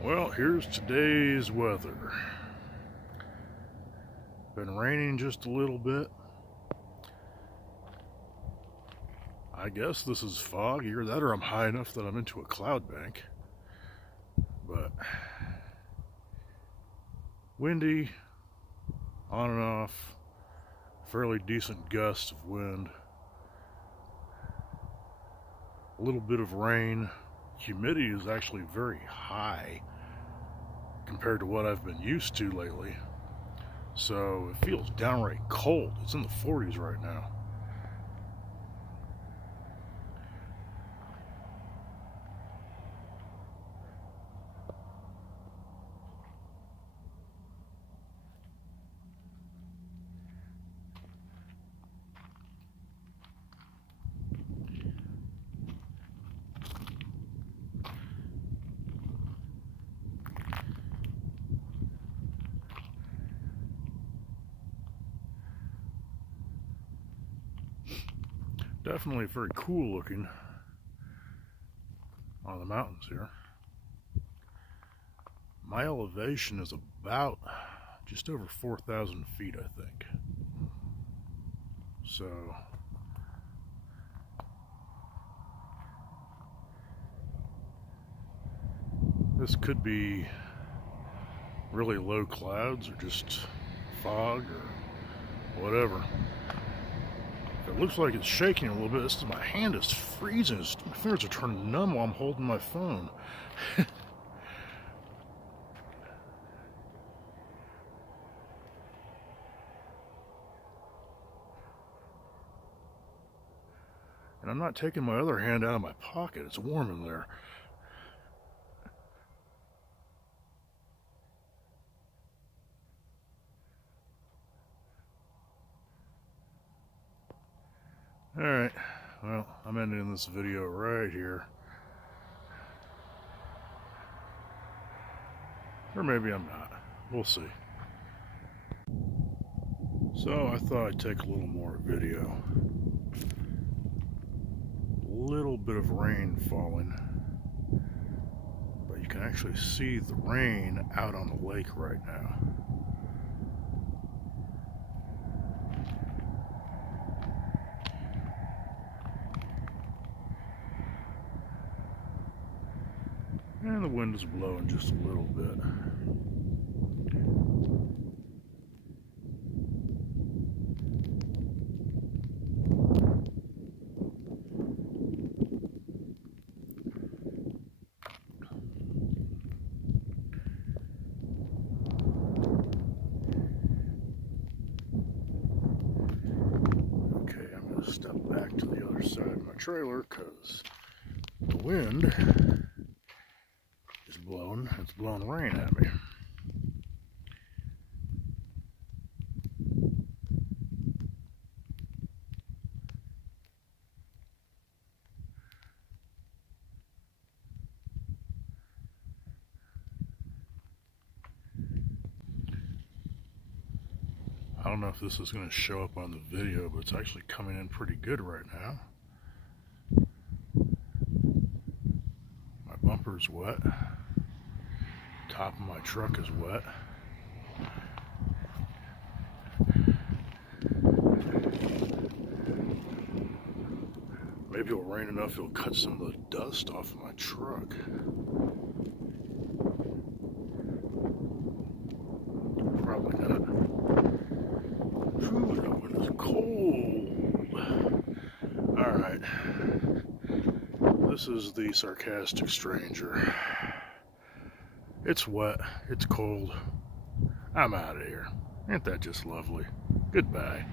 Well, here's today's weather. Been raining just a little bit. I guess this is fog, either that or I'm high enough that I'm into a cloud bank. But windy, on and off, fairly decent gusts of wind. A little bit of rain. Humidity is actually very high compared to what I've been used to lately. So it feels downright cold. It's in the 40s right now. Definitely very cool looking on the mountains here. My elevation is about just over 4,000 feet, I think. So this could be really low clouds or just fog or whatever. It looks like it's shaking a little bit. My hand is freezing. My fingers are turning numb while I'm holding my phone. And I'm not taking my other hand out of my pocket. It's warm in there. Alright, well, I'm ending this video right here. Or maybe I'm not. We'll see. So I thought I'd take a little more video. A little bit of rain falling. But you can actually see the rain out on the lake right now. And the wind is blowing just a little bit. Okay, I'm going to step back to the other side of my trailer because the wind it's blowing rain at me. I don't know if this is going to show up on the video, but it's actually coming in pretty good right now. My bumper's wet. Top of my truck is wet. Maybe it'll rain enough it'll cut some of the dust off of my truck. Probably not. Whew, that wind is cold. Alright. This is the Sarcastic Stranger. It's wet, it's cold. I'm out of here. Ain't that just lovely? Goodbye.